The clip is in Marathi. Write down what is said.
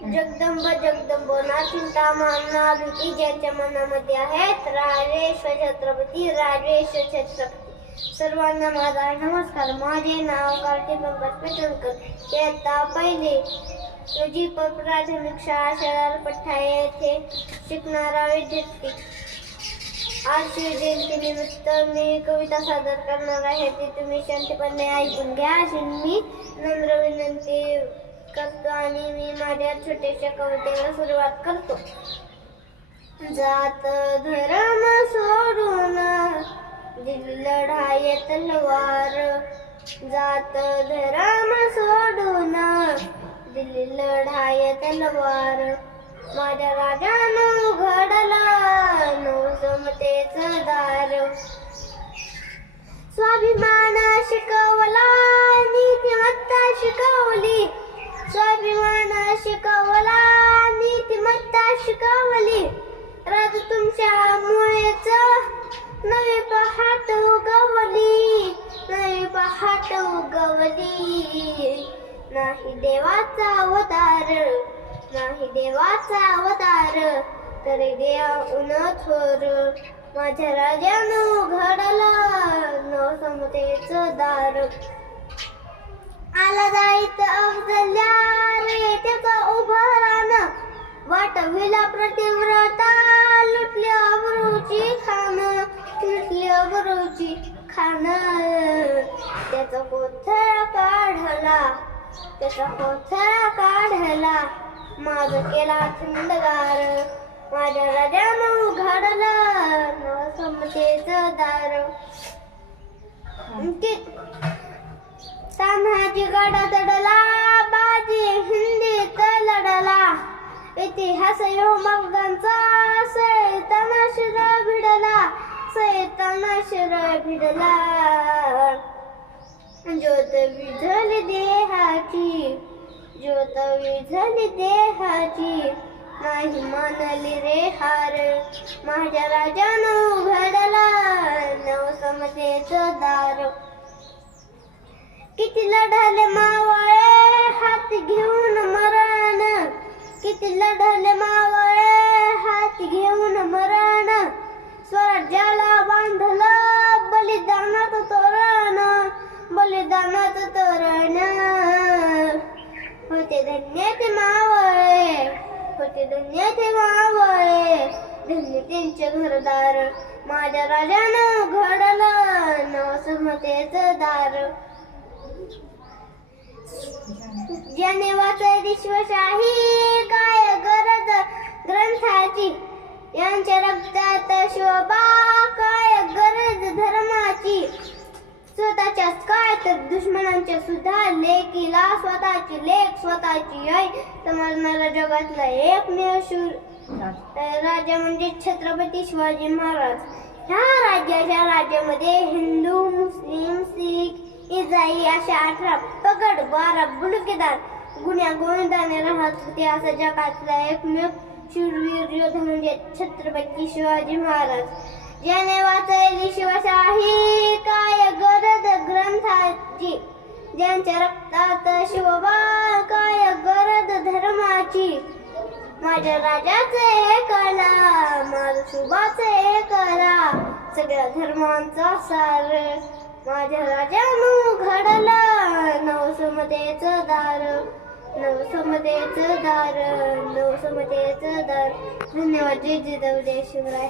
जगदंब जगदंब ना चिंता मानना भीती ज्यांच्या मनामध्ये आहेत राजेश छत्रपती राजेश छत्रपती. सर्वांना माझा नमस्कार. माझे नाव कार्तिक पंकज पेटणकर. इयत्ता पहिली रोजी प्राथमिक शाळा शेलार पठ्ठा येथे शिकणारा विद्यार्थी. आज शिवजयंतीनिमित्त मी कविता सादर करणार आहे. ती तुम्ही शांतपणे ऐकून घ्या अशी मी नम्र विनंती करतो आणि मी माझ्या छोट्याशा कवितेला सुरुवात करतो. जात धर्म सोडून दिली लढाई तलवार. जात धर्म सोडून दिली लढाई तलवार. माझ्या राजानं उघडला समतेचं दार. स्वाभिमान शिकवला नीतिमत्ता शिकवली. स्वाभिमान शिकवला नीतिमत्ता शिकवली. राज तुमच्यामुळेच नवी पहाट उगवली. नवी पहाट उगवली. नाही देवाचा अवतार नाही देवाचा अवतार तरी देऊन थोर. माझ्या राजानं उघडलं समतेचं दार. आला जाईत अफजल्या रे त्याचा उभं राहणं. वाटविला प्रतिव्रता लुटली अब्रूची खान. लुटली अब्रूची खान. त्याचा कोथळा काढला. त्याचा कोथळा काढला. माझ केला थंडगार. माझ्या राजानं उघडलं समतेचं दार. तान्हाजी गडा चढला बाजी हिंदीत लढला. इतिहास यो मगदांचा सैताना शिर भिडला. सैताना शिर भिडला. ज्योत विझली देहाची. ज्योत विझली देहाची. नाही मानली रे हार. माझ्या राजानं उघडला समतेचं दार. किती लढले मावळे हात घेऊन मरण. किती लढले मावळे हात घेऊन मरण. स्वराज्याला बांधलं बलिदानाचं तोरण. बलिदानाचं तोरण. होते धन्य ते मावळे. होते धन्य ते मावळे. धन्य त्यांचे घरदार. माझ्या राजानं उघडलं समतेचं दार. ज्याने वाचली शिवशाही काय गरज ग्रंथाची. यांच्या रक्तात शोभा काय गरज धर्माची. स्वतःच्याच काय तर दुश्मनांच्या सुद्धा लेकीला स्वतःची लेक स्वतःची आई समजणारा जगातला एकमेव शूर राजा म्हणजे छत्रपती शिवाजी महाराज. ह्या राज्यामध्ये हिंदू मुस्लिम शीख इसाई अशा 18 पगड 12 बुडकेदार गुन्ह्या गोविंदाने राहत होते. असा जगातला एकमेव शूरवीर योद्धा म्हणजे छत्रपती शिवाजी महाराज. ज्याने वाचली शिवशाही काय गरज ग्रंथाची. ज्यांच्या रक्तात शोभा काय गरज धर्माची. माझ्या राजाचे हे कला. माझ्या शुभाचे हे कला. सगळ्या धर्मांचा सार. माझ्या राजानं उघडलं समतेचं दार. समतेचं दार. समतेचं दार. धन्यवाद. जय जिजाऊ जय शिवराय.